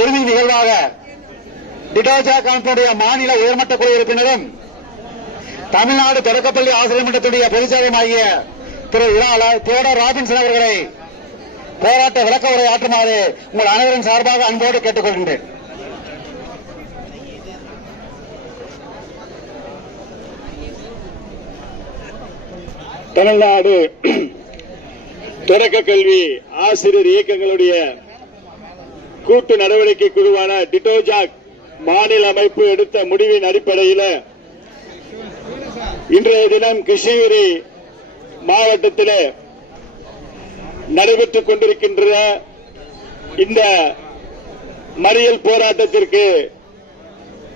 இறுதி நிகழ்வாக டிடாஜா கான்புடைய மாநில உயர்மட்ட குழு உறுப்பினரும் தமிழ்நாடு தொடக்கப்பள்ளி ஆசிரியர் மன்றத்துடைய பொதுச்செயலருமாகிய திரு இராளர் தியோடர் ராபின்சன் அவர்களை போராட்ட விளக்க உரை ஆற்றுமாறு உங்கள் அனைவரும் சார்பாக அன்போடு கேட்டுக்கொள்கின்றேன். தமிழ்நாடு தொடக்க கல்வி ஆசிரியர் இயக்கங்களுடைய கூட்டு நடவடிக்கை குழுவான டிட்டோஜாக் மாநில அமைப்பு எடுத்த முடிவின் அடிப்படையில் இன்றைய தினம் கிருஷ்ணகிரி மாவட்டத்தில் நடைபெற்றுக் கொண்டிருக்கின்ற இந்த மறியல் போராட்டத்திற்கு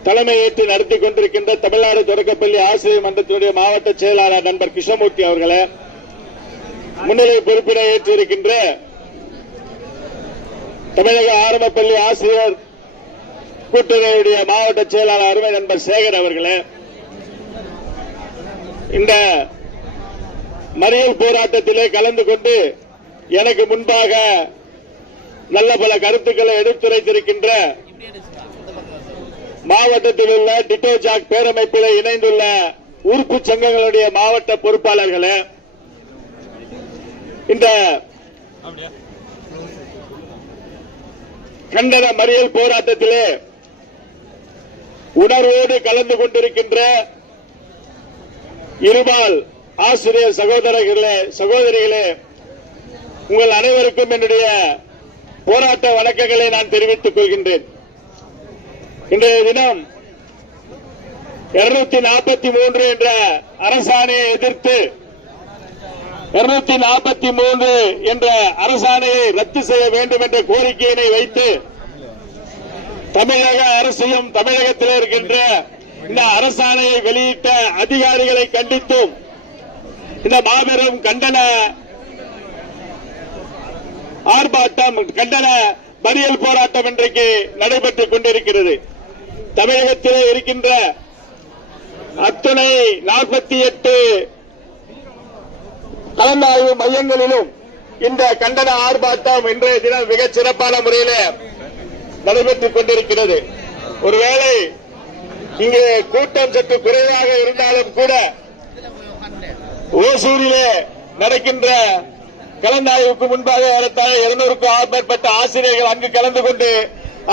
தலைமையேற்று நடத்தி கொண்டிருக்கின்ற தமிழ்நாடு தொடக்கப்பள்ளி ஆசிரியர் மன்றத்தினுடைய மாவட்ட செயலாளர் நண்பர் கிருஷ்ணமூர்த்தி அவர்களை முன்னிலை பொறுப்பினை ஏற்றிருக்கின்ற தமிழக ஆரம்பப்பள்ளி ஆசிரியர் கூட்டுறவுடைய மாவட்ட செயலாளர் அருமை நண்பர் சேகர் அவர்களே இந்த மறியல் போராட்டத்திலே கலந்து கொண்டு எனக்கு முன்பாக நல்ல பல கருத்துக்களை எடுத்துரைத்திருக்கின்ற மாவட்டத்தில் உள்ள டிட்டோஜாக் பேரமைப்பில் இணைந்துள்ள உறுப்பு சங்கங்களுடைய மாவட்ட பொறுப்பாளர்களே இந்த கண்டன மறியல் போராட்டத்திலே உணர்வோடு கலந்து கொண்டிருக்கின்ற இருபால் ஆசிரியர் சகோதரர்களே சகோதரிகளே உங்கள் அனைவருக்கும் என்னுடைய போராட்ட வணக்கங்களை நான் தெரிவித்துக் கொள்கின்றேன். இன்றைய தினம் இருநூத்தி நாற்பத்தி மூன்று என்ற அரசாணையை எதிர்த்து இருநூத்தி நாற்பத்தி மூன்று என்ற அரசாணையை ரத்து செய்ய வேண்டும் என்ற கோரிக்கையினை வைத்து தமிழக அரசையும் தமிழகத்தில் இருக்கின்ற இந்த அரசாணையை வெளியிட்ட அதிகாரிகளை கண்டித்தும் இந்த மாபெரும் கண்டன ஆர்ப்பாட்டம் கண்டன மறியல் போராட்டம் இன்றைக்கு நடைபெற்றுக் கொண்டிருக்கிறது. தமிழகத்தில் இருக்கின்ற அத்துணை நாற்பத்தி எட்டு கலந்தாய்வு மையங்களிலும் இந்த கண்டன ஆர்ப்பாட்டம் இன்றைய தினம் மிகச் சிறப்பான முறையில் நடைபெற்றுக் கொண்டிருக்கிறது. ஒருவேளை இங்கே கூட்டம் சற்று குறைவாக இருந்தாலும் கூட ஓசூரிலே நடக்கின்ற கலந்தாய்வுக்கு முன்பாக ஏறத்தாழ இருநூறுக்கும் மேற்பட்ட ஆசிரியர்கள் அங்கு கலந்து கொண்டு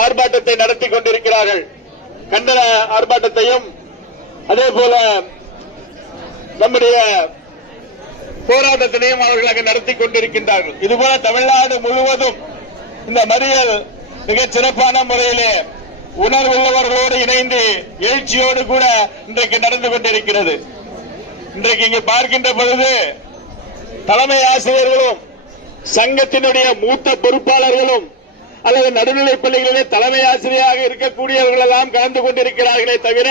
ஆர்ப்பாட்டத்தை நடத்தி கொண்டிருக்கிறார்கள். கண்டன ஆர்ப்பாட்டத்தையும் அதே போல நம்முடைய போராட்டத்தினையும் அவர்கள் அங்கு நடத்தி கொண்டிருக்கின்றார்கள். இதுபோல தமிழ்நாடு முழுவதும் இந்த மறியல் மிகச் சிறப்பான முறையிலே உணர்வுள்ளவர்களோடு இணைந்து எழுச்சியோடு கூட இன்றைக்கு நடந்து கொண்டிருக்கிறது. இன்றைக்கு இங்கு பார்க்கின்ற பொழுது தலைமை ஆசிரியர்களும் சங்கத்தினுடைய மூத்த பொறுப்பாளர்களும் அல்லது நடுநிலைப் பள்ளிகளிலே தலைமை ஆசிரியராக இருக்கக்கூடியவர்கள் எல்லாம் கலந்து கொண்டிருக்கிறார்களே தவிர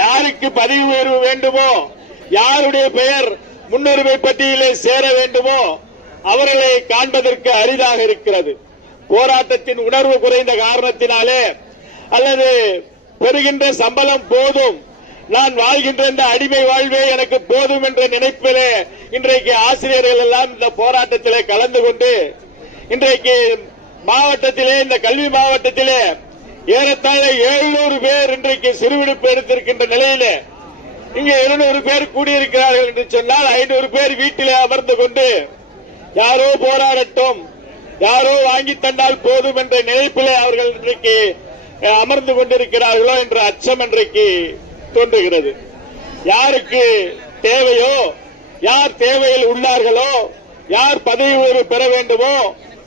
யாருக்கு பதவி உயர்வு வேண்டுமோ யாருடைய பெயர் முன்னுரிமை பட்டியலே சேர வேண்டுமோ அவர்களை காண்பதற்கு அரிதாக இருக்கிறது. போராட்டத்தின் உணர்வு குறைந்த காரணத்தினாலே அல்லது பெறுகின்ற சம்பளம் போதும் நான் வாழ்கின்ற இந்த அடிமை வாழ்வே எனக்கு போதும் என்ற நினைப்பிலே இன்றைக்கு ஆசிரியர்கள் எல்லாம் இந்த போராட்டத்திலே கலந்து கொண்டு இன்றைக்கு மாவட்டத்திலே இந்த கல்வி மாவட்டத்திலே ஏறத்தாழ எழுநூறு பேர் இன்றைக்கு சிறுவிடுப்பு எடுத்திருக்கின்ற நிலையிலே இங்கே இருநூறு பேர் கூடியிருக்கிறார்கள் என்று சொன்னால் ஐநூறு பேர் வீட்டிலே அமர்ந்து கொண்டு யாரோ போராடட்டும் யாரோ வாங்கி தந்தால் போதும் என்ற நினைப்பிலே அவர்கள் இன்றைக்கு அமர்ந்து கொண்டிருக்கிறார்களோ என்ற அச்சம் இன்றைக்கு தோன்றுகிறது. யாருக்கு தேவையோ யார் தேவையில் உள்ளார்களோ யார் பதவி உயர்வு பெற வேண்டுமோ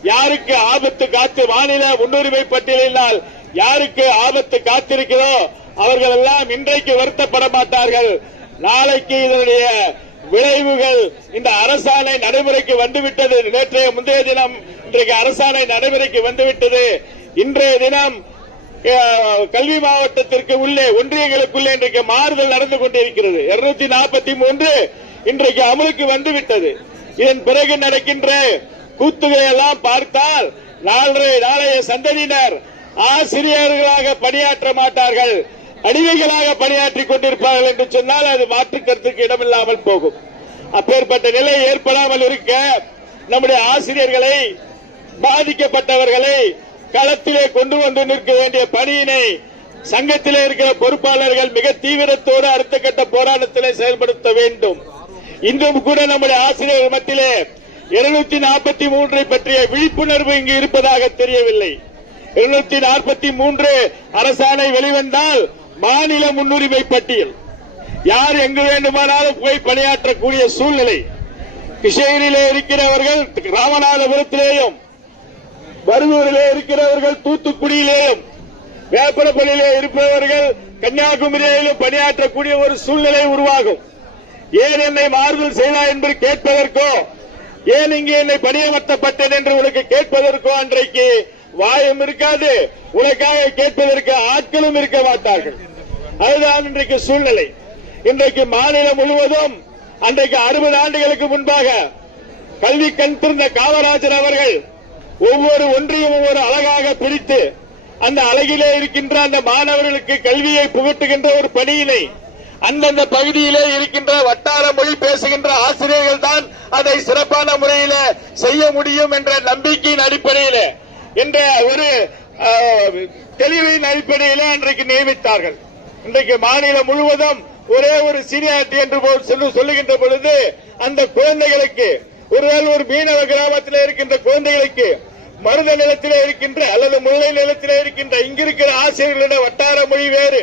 யாருக்கு ஆபத்து காத்து மாநில முன்னுரிமை பட்டியலினால் யாருக்கு ஆபத்து காத்திருக்கிறோ அவர்கள் எல்லாம் இன்றைக்கு வருத்தப்பட மாட்டார்கள். நாளைக்கு இதனுடைய விளைவுகள் இந்த அரசாணை நடைமுறைக்கு வந்துவிட்டது. நேற்றைய முந்தைய தினம் இன்றைக்கு அரசாணை நடைமுறைக்கு வந்துவிட்டது. இன்றைய தினம் கல்வி மாவட்டத்திற்கு உள்ளே ஒன்றியங்களுக்குள்ளே இன்றைக்கு மாறுதல் நடந்து கொண்டிருக்கிறது. இருநூத்தி நாற்பத்தி மூன்று இன்றைக்கு அமலுக்கு வந்துவிட்டது. இதன் பிறகு நடக்கின்ற கூத்துகளை எல்லாம் பார்த்தால் நாளை நாளைய சந்ததியினர் ஆசிரியர்களாக பணியாற்ற மாட்டார்கள். அடிமைகளாக பணியாற்றிக் கொண்டிருப்பார்கள் என்று சொன்னால் அது மாற்று கருத்துக்கு இடமில்லாமல் போகும். அப்பேற்பட்ட நிலை ஏற்படாமல் இருக்க நம்முடைய ஆசிரியர்களை பாதிக்கப்பட்டவர்களை களத்திலே கொண்டு வந்து நிற்க வேண்டிய பணியினை சங்கத்திலே இருக்கிற பொறுப்பாளர்கள் மிக தீவிரத்தோடு அடுத்த கட்ட போராட்டத்திலே செயல்படுத்த வேண்டும். இன்றும் கூட நம்முடைய ஆசிரியர் மத்தியிலே இருநூத்தி நாற்பத்தி மூன்றை பற்றிய விழிப்புணர்வு இங்கு இருப்பதாக தெரியவில்லை. இருநூத்தி நாற்பத்தி மூன்று அரசாணை வெளிவந்தால் மாநில முன்னுரிமை பட்டியல். யார் எங்கு வேண்டுமானாலும் போய் பணியாற்றக்கூடிய சூழ்நிலை. கிருஷ்ணகிரியிலே இருக்கிறவர்கள் ராமநாதபுரத்திலேயும் பருகூரிலே இருக்கிறவர்கள் தூத்துக்குடியிலேயும் வேப்பரப்பள்ளியிலே இருப்பவர்கள் கன்னியாகுமரியிலும் பணியாற்றக்கூடிய ஒரு சூழ்நிலை உருவாகும். ஏன் என்னை மாறுதல் செய்தா என்று கேட்பதற்கோ ஏன் இங்கே என்னை பணியமர்த்தப்பட்டேன் என்று உனக்கு கேட்பதற்கோ அன்றைக்கு வாயும் இருக்காது. உனக்காக கேட்பதற்கு ஆட்களும் இருக்க மாட்டார்கள். அதுதான் இன்றைக்கு சூழ்நிலை. இன்றைக்கு மாநிலம் முழுவதும் அன்றைக்கு அறுபது ஆண்டுகளுக்கு முன்பாக கல்வி கண் திருந்த காமராஜர் அவர்கள் ஒவ்வொரு ஒன்றையும் ஒவ்வொரு அழகாக பிரித்து அந்த அழகிலே இருக்கின்ற அந்த மாணவர்களுக்கு கல்வியை புகட்டுகின்ற ஒரு பணியினை அந்தந்த பகுதியிலே இருக்கின்ற வட்டார மொழி பேசுகின்ற ஆசிரியர்கள் தான் அதை சிறப்பான முறையில செய்ய முடியும் என்ற நம்பிக்கையின் அடிப்படையிலே என்ற ஒரு தெளிவின் அடிப்படையில் அன்றைக்கு நியமித்தார்கள். இன்றைக்கு மாநிலம் முழுவதும் ஒரே ஒரு சீனியாரிட்டி என்று போல் சொல்லுகின்ற பொழுது அந்த குழந்தைகளுக்கு ஒருவேளை ஒரு மீனவ கிராமத்தில் இருக்கின்ற குழந்தைகளுக்கு மருத நிலத்திலே இருக்கின்ற அல்லது முல்லை நிலத்திலே இருக்கின்ற இங்கிருக்கிற ஆசிரியர்களுடைய வட்டார மொழி வேறு.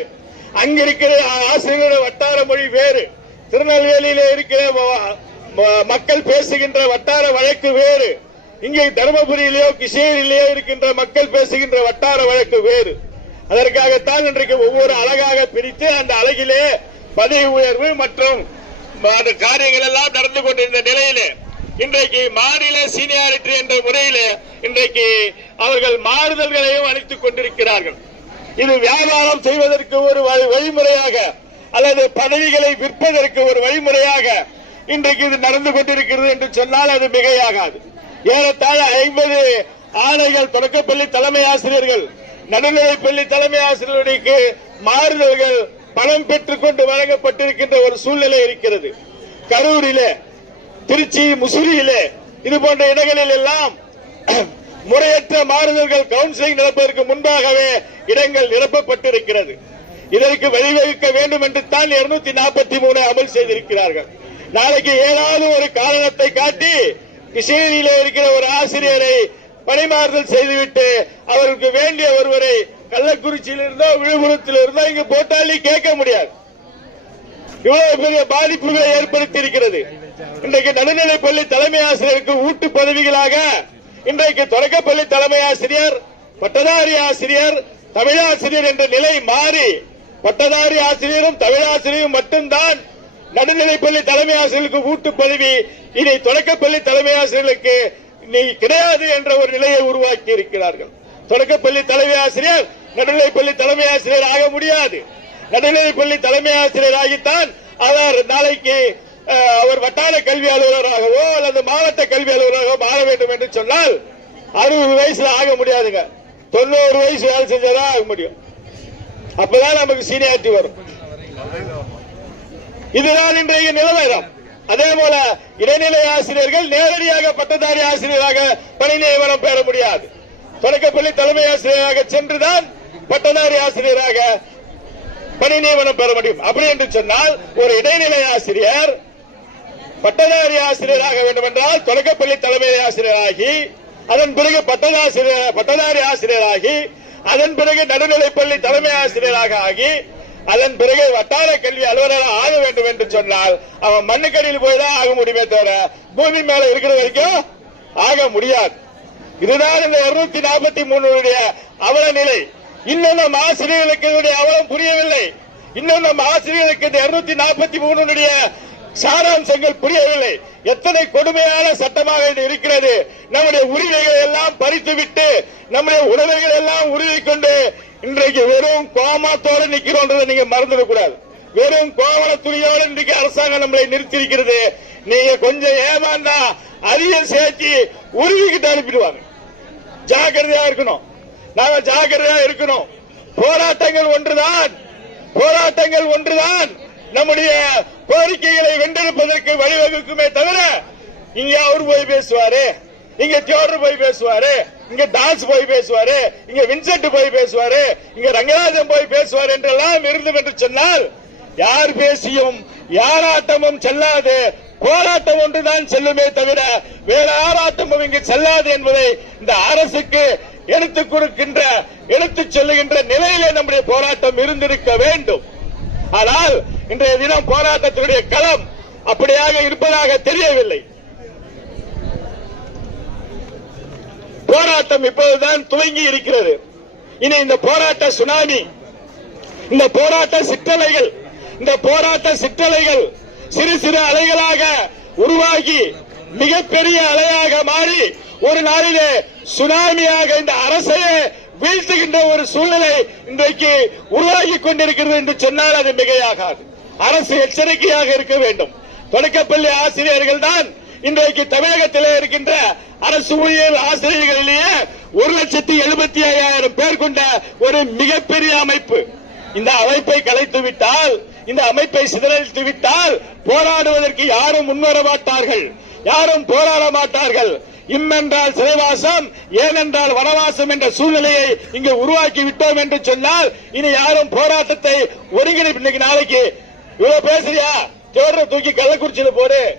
அங்கிருக்கிற ஆசிரியர்களோட வட்டார மொழி வேறு. திருநெல்வேலியிலே இருக்கிற மக்கள் பேசுகின்ற வட்டார வழக்கு வேறு. இங்கே தருமபுரியிலேயோ கிஷேரிலேயோ இருக்கின்ற மக்கள் பேசுகின்ற வட்டார வழக்கு வேறு. அதற்காகத்தான் இன்றைக்கு ஒவ்வொரு அழகாக பிரித்து அந்த அழகிலே பதவி உயர்வு மற்றும் அந்த காரியங்கள் எல்லாம் நடந்து கொண்டிருந்த நிலையிலே இன்றைக்கு மாநில சீனியாரிட்டி என்ற முறையிலே இன்றைக்கு அவர்கள் மாறுதல்களையும் அளித்துக் கொண்டிருக்கிறார்கள். இது வியாபாரம் செய்வதற்கு ஒரு வழிமுறையாக அல்லது பதவிகளை விற்பதற்கு ஒரு வழிமுறையாக இன்றைக்கு இது நடந்து கொண்டிருக்கிறது என்று சொன்னால் அது மிகையாகாது. ஏறத்தாழ ஐம்பது ஆணைகள் தொடக்கப்பள்ளி தலைமை ஆசிரியர்கள் நடுநிலைப்பள்ளி தலைமை ஆசிரியர்களுக்கு மாறுதல்கள் பணம் பெற்றுக் கொண்டு வழங்கப்பட்டிருக்கின்ற ஒரு சூழ்நிலை இருக்கிறது. கரூரிலே திருச்சி முசிறியிலே இது போன்ற இடங்களில் எல்லாம் முறையற்ற மாறுதல்கள் கவுன்சிலிங் நடப்பதற்கு முன்பாகவே இடங்கள் நிரப்பப்பட்டிருக்கிறது. இதற்கு வழிவகுக்க வேண்டும் என்று தான் இருநூத்தி நாற்பத்தி மூணு அமல் செய்திருக்கிறார்கள். நாளைக்கு ஏதாவது ஒரு காரணத்தை காட்டி கிருஷ்ணகிரியிலே இருக்கிற ஒரு ஆசிரியரை பணிமாறுதல் செய்துவிட்டு அவருக்கு வேண்டிய ஒருவரை கள்ளக்குறிச்சியில் இருந்தோ விழுப்புரத்தில் இருந்தோ இங்கு போட்டாலே கேட்க முடியாது. இவ்வளவு பெரிய பாதிப்புகளை ஏற்படுத்தி இருக்கிறது இன்றைக்கு நடுநிலைப்பள்ளி தலைமை ஆசிரியருக்கு ஊட்டு பதவிகளாக இன்றைக்கு தொடக்கப்பள்ளி தலைமை ஆசிரியர் பட்டதாரி ஆசிரியர் தமிழாசிரியர் என்ற நிலை மாறி பட்டதாரி ஆசிரியரும் தமிழாசிரியரும் மட்டும்தான் நடுநிலைப்பள்ளி தலைமை ஆசிரியர்களுக்கு ஊட்டு பதவி இனி தொடக்கப்பள்ளி தலைமை ஆசிரியர்களுக்கு இன்னைக்கு கிடையாது என்ற ஒரு நிலையை உருவாக்கி இருக்கிறார்கள். தொடக்கப்பள்ளி தலைமை ஆசிரியர் நடுநிலைப்பள்ளி தலைமை ஆசிரியர் ஆக முடியாது. நடுநிலைப்பள்ளி தலைமை ஆசிரியர் ஆகித்தான் அவர் நாளைக்கு அவர் வட்டார கல்வி அலுவலராகவோ அல்லது மாவட்ட கல்வி அலுவலராகவோ மாற வேண்டும் என்று சொன்னால் அறுபது வயசுல ஆக முடியாதுங்க. தொண்ணூறு வயசு வேலை செஞ்சாதான் ஆக முடியும். அப்பதான் நமக்கு சீனியாரிட்டி வரும். இதுதான் இன்றைய நிலவரம். அதே போல இடைநிலை ஆசிரியர்கள் நேரடியாக பட்டதாரி ஆசிரியராக பணி நியமனம் பெற முடியாது. தொடக்கப்பள்ளி தலைமை ஆசிரியராக சென்றுதான் பட்டதாரி ஆசிரியராக பணி நியமனம் பெற முடியும். அப்படி என்று சொன்னால் ஒரு இடைநிலை ஆசிரியர் பட்டதாரி ஆசிரியராக வேண்டும் என்றால் தொடக்கப்பள்ளி தலைமை ஆசிரியராகி அதன் பிறகு பட்டதாசிரியர் பட்டதாரி ஆசிரியராகி அதன் பிறகு நடுநிலைப்பள்ளி தலைமை ஆசிரியராக ஆகி அதன் பிறகு வட்டார கல்வி அலுவலராக ஆக வேண்டும் என்று சொன்னால் அவன் மண்ணுக்கடியில் போய் தான் ஆக முடியுமே தவிர பூமி மேல இருக்கிற வரைக்கும் ஆக முடியாது. இதுதான் இந்த இருநூத்தி நாற்பத்தி மூணுடைய அவல நிலை. இன்னும் நம் ஆசிரியர்களுக்கு அவலம் புரியவில்லை. இன்னும் நம் ஆசிரியர்களுக்கு இந்த இருநூத்தி நாற்பத்தி மூணுடைய சாராம்சங்கள் புரியவில்லை. எத்தனை கொடுமையான சட்டமாக இருக்கிறது. நம்முடைய உரிமைகளை எல்லாம் பறித்துவிட்டு நம்முடைய உடமைகள் எல்லாம் உறுதி கொண்டு இன்றைக்கு வெறும் கோமாத்தோட நிக்கிறோன்றதை நீங்க மறந்துடக் கூடாது. வெறும் கோவல துணியோட இன்றைக்கு அரசாங்கம் நம்மளை நிறுத்தியிருக்கிறது. நீங்க கொஞ்சம் ஏமாந்தா அதிகம் சேர்த்து உருவிக்கிட்டு அனுப்பிடுவாங்க. ஜாக்கிரதையா இருக்கணும். நாங்க ஜாக்கிரதையா இருக்கணும். போராட்டங்கள் ஒன்றுதான். போராட்டங்கள் ஒன்றுதான். நம்முடைய கோரிக்கைகளை வென்றெடுப்பதற்கு வழிவகுக்குமே தவிர இங்க அவர் போய் பேசுவாரு இங்க தியோடர் போய் பேசுவாரு இங்க தாஸ் போய் பேசுவாரு இங்க வின்சென்ட் போய் பேசுவாரு இங்க ரங்கராஜன் போய் பேசுவார் என்றெல்லாம் இருந்தது என்று சொன்னால் யார் பேசியும் யாராட்டமும் செல்லாது போராட்டம் ஒன்றுதான் செல்லுமே தவிர வேற ஆராட்டமும் இங்கு செல்லாது என்பதை இந்த அரசுக்கு எடுத்துக் கொடுக்கின்ற எடுத்துச் சொல்லுகின்ற நிலையிலே நம்முடைய போராட்டம் இருந்திருக்க வேண்டும். ஆனால் இன்றைய தினம் போராட்டத்தினுடைய களம் அப்படியாக இருப்பதாக தெரியவில்லை. போராட்டம் இப்போதுதான் துவங்கி இருக்கிறது. இனி இந்த போராட்ட சுனாமி இந்த போராட்ட சிற்றலைகள் இந்த போராட்ட சிற்றலைகள் சிறு சிறு அலைகளாக உருவாகி மிகப்பெரிய அலையாக மாறி ஒரு நாளிலே சுனாமியாக இந்த அரசையே வீழ்த்துகின்ற ஒரு சூழ்நிலை இன்றைக்கு உருவாகி கொண்டிருக்கிறது என்று சொன்னால் அது மிகையாகாது. அரசு எச்சரிக்கையாக இருக்க வேண்டும். தொடக்கப்பள்ளி ஆசிரியர்கள் தான் இன்றைக்கு தமிழகத்திலே இருக்கின்ற அரசு ஊழியர் ஆசிரியர்களிலேயே ஒரு லட்சத்தி எழுபத்தி ஐயாயிரம் பேர் கொண்ட ஒரு மிகப்பெரிய அமைப்பு. இந்த அமைப்பை கலைத்து விட்டால் இந்த அமைப்பை சிதறடித்து விட்டால் போராடுவதற்கு யாரும் முன்வர மாட்டார்கள் யாரும் போராட மாட்டார்கள் இம்மென்றால் சிறைவாசம் ஏனென்றால் வனவாசம் என்ற சூழ்நிலையை இங்கு உருவாக்கி விட்டோம் என்று சொன்னால் இனி யாரும் போராட்டத்தை ஒருங்கிணைப்பு இன்னைக்கு நாளைக்கு இவ்வளவு பேசுறியா? ஜோடரை தூக்கி கள்ளக்குறிச்சியில போடு.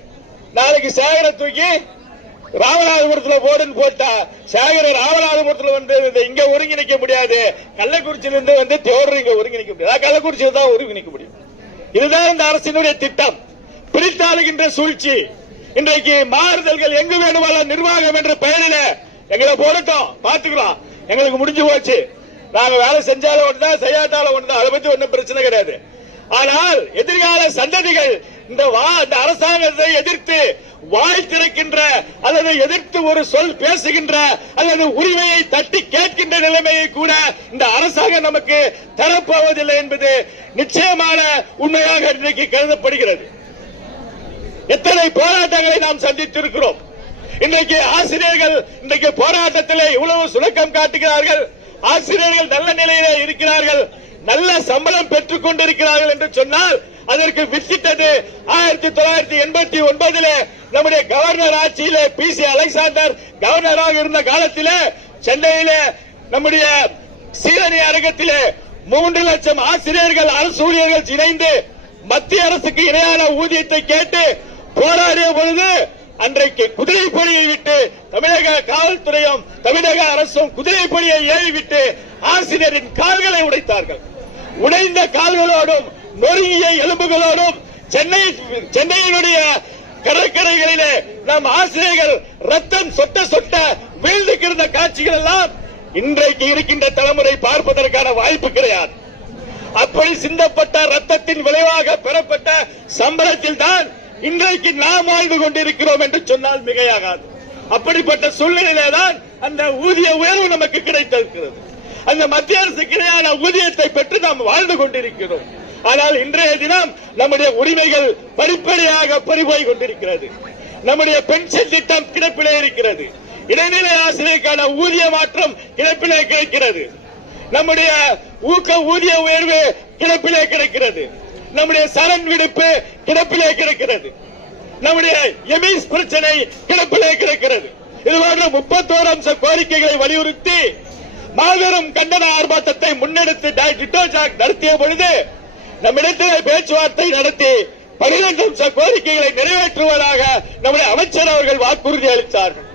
நாளைக்கு சேகரை தூக்கி ராமநாதபுரத்துல போடுன்னு போட்டா சேகர ராமநாதபுரத்துல வந்து இந்த இங்க ஒருங்கிணைக்க முடியாது. கள்ளக்குறிச்சியில இருந்து வந்து தேர்தல் இங்க ஒருங்கிணைக்க முடியாது. கள்ளக்குறிச்சியில தான் ஒருங்கிணைக்க முடியும். இதுதான் இந்த அரசினுடைய திட்டம். பிரித்தாளுகின்ற சூழ்ச்சி. இன்றைக்கு மாறுதல்கள் எங்கு வேணுமானாலும் நிர்வாகம் என்ற பெயரில எங்களை போடட்டும் பாத்துக்கிறோம் எங்களுக்கு முடிஞ்சு போச்சு. நாங்க வேலை செஞ்சாலும் ஒன்றுதான் செய்யாட்டாலும் ஒன்றுதான் அதை பத்தி ஒன்றும் பிரச்சனை கிடையாது. ஆனால் எதிர்கால சந்ததிகள் இந்த வா இந்த அரசாங்கத்தை எதிர்த்து வாய் திறக்கின்ற அல்லது எதிர்த்து ஒரு சொல் பேசுகின்ற அல்லது உரிமையை தட்டி கேட்கின்ற நிலைமையை கூட இந்த அரசாங்கம் நமக்கு தரப்போவதில்லை என்பது நிச்சயமான உண்மையாக இன்றைக்கு கருதப்படுகிறது. எத்தனை போராட்டங்களை நாம் சந்தித்திருக்கிறோம்? இன்றைக்கு ஆசிரியர்கள் இன்றைக்கு போராட்டத்திலே இவ்வளவு சுணக்கம் காட்டுகிறார்கள். ஆசிரியர்கள் நல்ல நிலையிலே இருக்கிறார்கள். நல்ல சம்பளம் பெற்றுக் கொண்டிருக்கிறார்கள் என்று சொன்னால் அதற்கு வித்திட்டது ஆயிரத்தி தொள்ளாயிரத்தி எண்பத்தி ஒன்பதிலே நம்முடைய கவர்னர் ஆட்சியிலே பி சி அலெக்சாண்டர் கவர்னராக இருந்த காலத்திலே சென்னையிலே நம்முடைய சீரணி அரங்கத்திலே மூன்று லட்சம் ஆசிரியர்கள் அரசு ஊழியர்கள் இணைந்து மத்திய அரசுக்கு இணையான ஊதியத்தை கேட்டு போராடிய பொழுது அன்றைக்கு குதிரை பணியை விட்டு தமிழக காவல்துறையும் தமிழக அரசும் குதிரை பணியை ஏறிவிட்டு ஆசிரியரின் கால்களை உடைத்தார்கள். உடைந்த கால்களோடும் நொறுங்கிய எலும்புகளோடும் சென்னை சென்னையினுடைய கடற்கரைகளிலே நம் ஆசிரியர்கள் ரத்தம் சொட்ட சொட்ட வீழ்ந்து கிடந்த காட்சிகள் எல்லாம் இன்றைக்கு இருக்கின்ற தலைமுறை பார்ப்பதற்கான வாய்ப்பு கிடையாது. அப்படி சிந்தப்பட்ட ரத்தத்தின் விளைவாக பெறப்பட்ட சம்பளத்தில் தான் இன்றைக்கு நாம் வாழ்ந்து கொண்டிருக்கிறோம் என்று சொன்னால் மிகையாகாது. அப்படிப்பட்ட சூழ்நிலையில தான் அந்த ஊதிய உயர்வு நமக்கு கிடைத்திருக்கிறது. அந்த மத்திய அரசுக்கு இணையான ஊதியத்தை பெற்று நாம் வாழ்ந்து கொண்டிருக்கிறோம். ஆனால் இன்றைய தினம் நம்முடைய உரிமைகள் படிப்படியாக பறிபோய் கொண்டிருக்கிறது. நம்முடைய பென்ஷன் திட்டம் கிடப்பிலே இருக்கிறது. இடைநிலை ஆசிரியருக்கான ஊதிய மாற்றம் கிடப்பிலே கிடைக்கிறது. நம்முடைய ஊக்க ஊதிய உயர்வு கிடப்பிலே கிடைக்கிறது. நம்முடைய சரண் விடுப்பு கிடப்பிலே கிடக்கிறது. நம்முடைய எமிஸ் பிரச்சனை கிடப்பிலே கிடக்கிறது. இது முப்பத்தோரு அம்ச கோரிக்கைகளை வலியுறுத்தி மாபெரும் கண்டன ஆர்ப்பாட்டத்தை முன்னெடுத்து டிட்டோஜாக் நடத்திய பொழுது நம்மிடத்திலே பேச்சுவார்த்தை நடத்தி பனிரெண்டு அம்ச கோரிக்கைகளை நிறைவேற்றுவதாக நம்முடைய அமைச்சர் அவர்கள் வாக்குறுதி அளித்தார்கள்.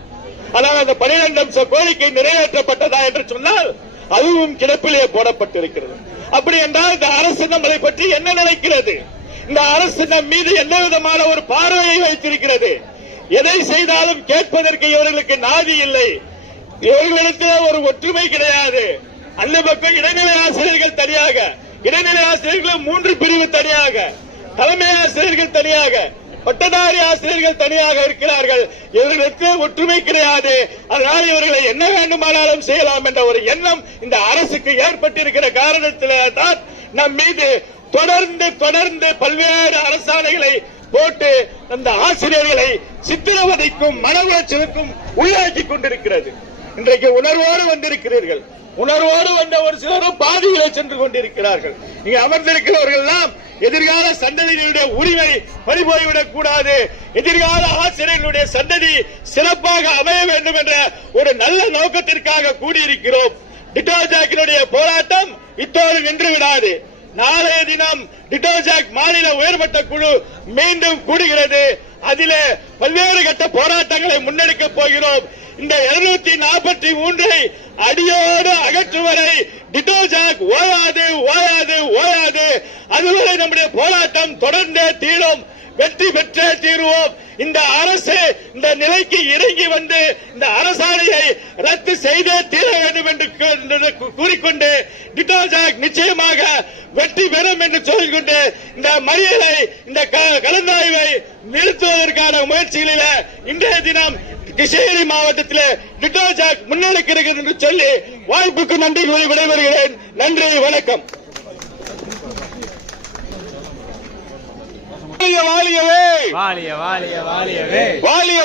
ஆனால் அந்த பனிரெண்டு அம்ச கோரிக்கை நிறைவேற்றப்பட்டதா என்று சொன்னால் அதுவும் கிடப்பிலே போடப்பட்டிருக்கிறது. அப்படி என்றால் இந்த அரசு நம்மளை பற்றி என்ன நினைக்கிறது? இந்த அரசு நம் மீது என்ன விதமான ஒரு பார்வையை வைத்திருக்கிறது? எதை செய்தாலும் கேட்பதற்கு இவர்களுக்கு நாதி இல்லை. இவர்களிடத்தில் ஒரு ஒற்றுமை கிடையாது. அந்த பக்கம் இடைநிலை ஆசிரியர்கள் தனியாக இடைநிலை ஆசிரியர்கள் மூன்று பிரிவு தனியாக தலைமை ஆசிரியர்கள் தனியாக பட்டதாரி ஆசிரியர்கள் தனியாக இருக்கிறார்கள். இவர்களுக்கு ஒற்றுமை கிடையாது. அதனால் இவர்களை என்ன வேண்டுமானாலும் செய்யலாம் என்ற ஒரு எண்ணம் இந்த அரசுக்கு ஏற்பட்டிருக்கிற காரணத்திலே தான் நம் மீது தொடர்ந்து தொடர்ந்து பல்வேறு அரசாணைகளை போட்டு அந்த ஆசிரியர்களை சித்திரவதைக்கும் மன உளைச்சலுக்கும் உள்ளாக்கி கொண்டிருக்கிறது. இன்றைக்கு உணர்வோடு வந்திருக்கிறீர்கள். உணர்வோடு வந்த ஒரு சிலரும் பாதியிலே சென்று கொண்டிருக்கிறார்கள். இங்க அமர்ந்திருக்கிறவர்கள் எல்லாம் எதிர்கால சந்ததியினுடைய உரிமை பறிபோய்விடக் கூடாது. எதிர்கால ஆசிரியர்களுடைய சந்ததி சிறப்பாக அமைய வேண்டும் என்ற ஒரு நல்ல நோக்கத்திற்காக கூடியிருக்கிறோம். டிட்டோஜாக்கினுடைய போராட்டம் இத்தோடு நின்று விடாது நாளைய தினம் டிட்டோஜாக் மாநில உயர்மட்ட குழு மீண்டும் கூடுகிறது. அதிலே பல்வேறு கட்ட போராட்டங்களை முன்னெடுக்கப் போகிறோம். இந்த இருநூத்தி நாற்பத்தி மூன்றை அடியோடு அகற்றுவரை டிட்டோஜாக் ஓயாது ஓயாது ஓயாது. அதுவரை நம்முடைய போராட்டம் தொடர்ந்தே தீரும். வெற்றி பெற்றே தீருவோம். இந்த அரசு இந்த நிலைக்கு இறங்கி வந்து இந்த அரசாணையை ரத்து செய்தே தீர வேண்டும் என்று கூறிக்கொண்டு டிட்டோஜாக் நிச்சயமாக வெற்றி பெறும் என்று சொல்லிக்கொண்டு இந்த மறியலை இந்த க- கலந்தாய்வை நிறுத்துவதற்கான முயற்சிகளில இன்றைய தினம் கிருஷ்ணகிரி மாவட்டத்தில் டிட்டோஜாக் முன்னெடுக்கிறது என்று சொல்லி வாய்ப்புக்கு நன்றி கூறி விடைபெறுகிறேன். நன்றி வணக்கம். வாழியவே வாலிய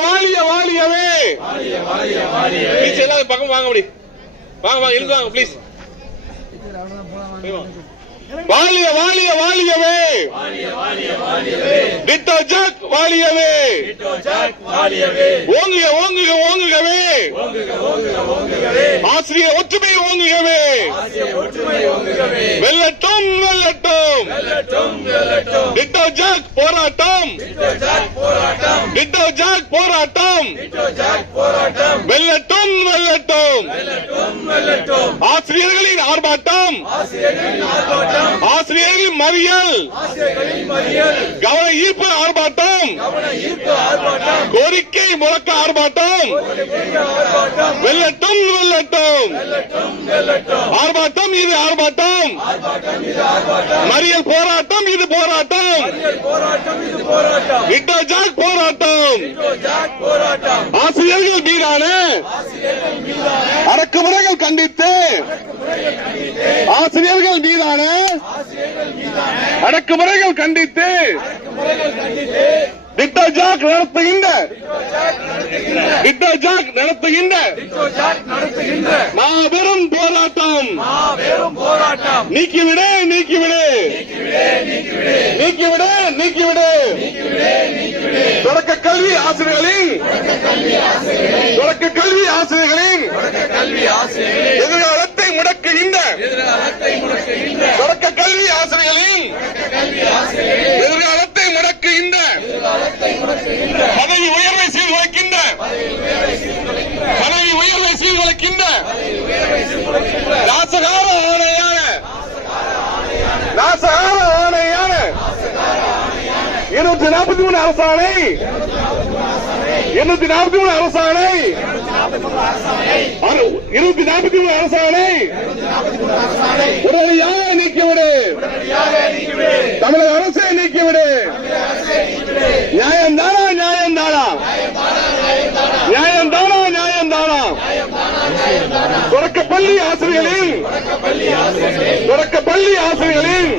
வாலிய வாலியவே. ப்ளீஸ் எல்லாரும் பக்கம் வாங்க முடி வாங்க வாங்க இருந்து வாங்க ப்ளீஸ் வாலிய வாலிய வாலியவே. Tito jack வாலியவே. ஓங்குக ஓங்குக ஓங்குகவே. ஆசிரியர் ஒற்றுமை ஓங்குகவே. வெல்லட்டும் வெல்லட்டும். டிட்டோ ஜாக் போராட்டம். டிட்டோ ஜாக் போராட்டம். வெல்லட்டும் வெல்லட்டும். ஆசிரியர்களின் ஆர்ப்பாட்டம். ஆசிரியர்களின் மறியல். கவன ஈர்ப்பு ஆர்ப்பாட்டம். கோரிக்கை முழக்க ஆர்ப்பாட்டம். வெல்லட்டும் வெல்லட்டும். ஆர்ப்பாட்டம் இது ஆர்ப்பாட்டம். மறியல் போராட்டம் இது போராட்டம். விட்டோ ஜாக் போராட்டம். ஆசிரியர்கள் மீதான அடக்குமுறைகள் கண்டித்து ஆசிரியர்கள் மீதான அடக்குமுறைகள் கண்டித்து டிட்டோ ஜாக் நடத்துகின்ற டிட்டோ ஜாக் நடத்துகின்ற மாபெரும் போராட்டம் நீக்கிவிடு நீக்கிவிடு. நீக்கிவிடு நீக்கிவிடு. தொடக்க கல்வி ஆசிரியர்களின் தொடக்க கல்வி ஆசிரியர்களின் எதிர்காலத்தை முடக்குகின்ற தொடக்க கல்வி ஆசிரியர்களின் பதவி உயர்வை சீர்குலைக்கின்ற பதவி உயர்வை சீர்குலைக்கின்ற நாசகார ஆணையான நாசகார ஆணையான இருநூத்தி நாற்பத்தி மூணு அரசாணை. இருநூத்தி நாற்பத்தி மூணு அரசாணை. இருநூத்தி நாற்பத்தி மூணு அரசாணை. உடனடியாக நீக்கிவிடு. தமிழக அரசை நீக்கிவிடு. நியாயம் தானா நியாயம் தானா நியாயம் தானா நியாயம் தானா தொடக்க பள்ளி ஆசிரியர்களின் தொடக்க பள்ளி ஆசிரியர்களின்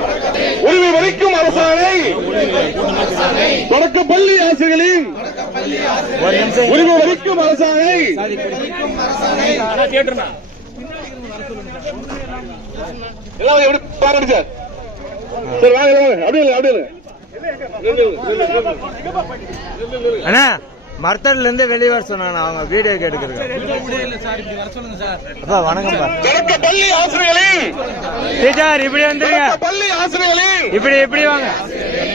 உரிமை வரைக்கும் அரசாணை தொடக்க பள்ளி ஆசிரியர்களின் உரிமை வரைக்கும் அரசாணை. எல்லாம் எப்படி பாருங்க சார் சரி வாங்க வாங்க. அப்படியே அப்படியே அண்ணா மரத்தடில இருந்து வெளியே வர சொன்னாங்க. அவங்க வீடியோ கேட்டுக்கிறாங்க அப்பா வணக்கம்ப்பா பள்ளி ஆசிரியர்களின் டீச்சர் இப்படி வந்துருங்க. பள்ளி ஆசிரியர்களின் இப்படி இப்படி வாங்க.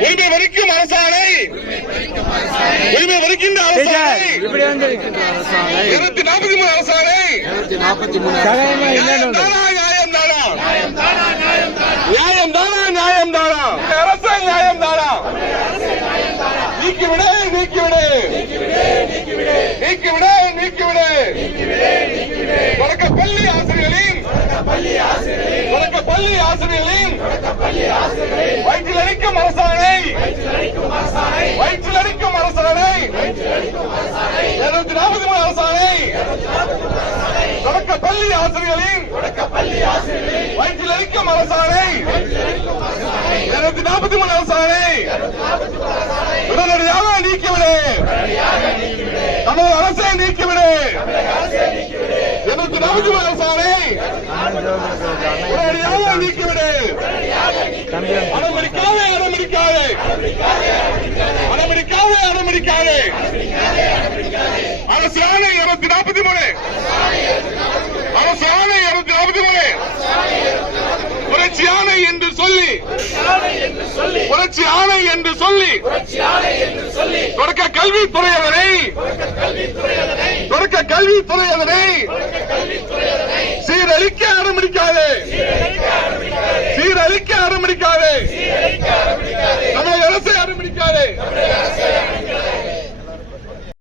உரிமை வரைக்கும் அரசாணை. உரிமை வரைக்கும் டீச்சர் அரசாணை இப்படி வந்துருங்க. இருநூத்தி நாற்பத்தி மூணு அரசாணை. சகாயமா நியாயம் இல்லைன்னு தானா நியாயம் தானா? நியாயம் தானா நியாயம் தானா? அரசு நியாயம் தானா? நீக்கிவிடு நீக்கிவிடு. நீக்கிவிடு நீக்கிவிடு. தொடக்க பள்ளி ஆசிரியர்களின் தொடக்க பள்ளி ஆசிரியர்களின் வயிற்றில் அடிக்கும் அரசாணை வயிற்றில் அடிக்கும் அரசாணை இருநூத்தி நாற்பத்தி மூணு அரசாணை தொடக்க பள்ளி ஆசிரியர்களின் வயிற்றில் அடிக்கும் அரசாணை இருநூத்தி நாற்பத்தி மூணு அரசாணை உடனடியாக நீக்கிவிடு. தமிழக அரசை நீக்கிவிடு. எனக்கு நமக்கு அரசாணை உடனடியாக நீக்கிவிடு. அனுமதிக்காதே அனுமதிக்காதே. அனுமதிக்காதே அனுமதிக்காதே. அரசு ஆணை இருநூத்தி நாற்பத்தி மூணு. அரசு ஆணை இருநூத்தி நாற்பத்தி மூணு. புரட்சி ஆணை என்று சொல்லி புரட்சி ஆணை என்று சொல்லி தொடக்க கல்வி துறையதனை தொடக்க கல்வி துறையதனை சீரழிக்க ஆரம்பிக்காதே சீரழிக்க ஆரம்பிக்காதே தமிழக அரசை ஆரம்பிக்காதே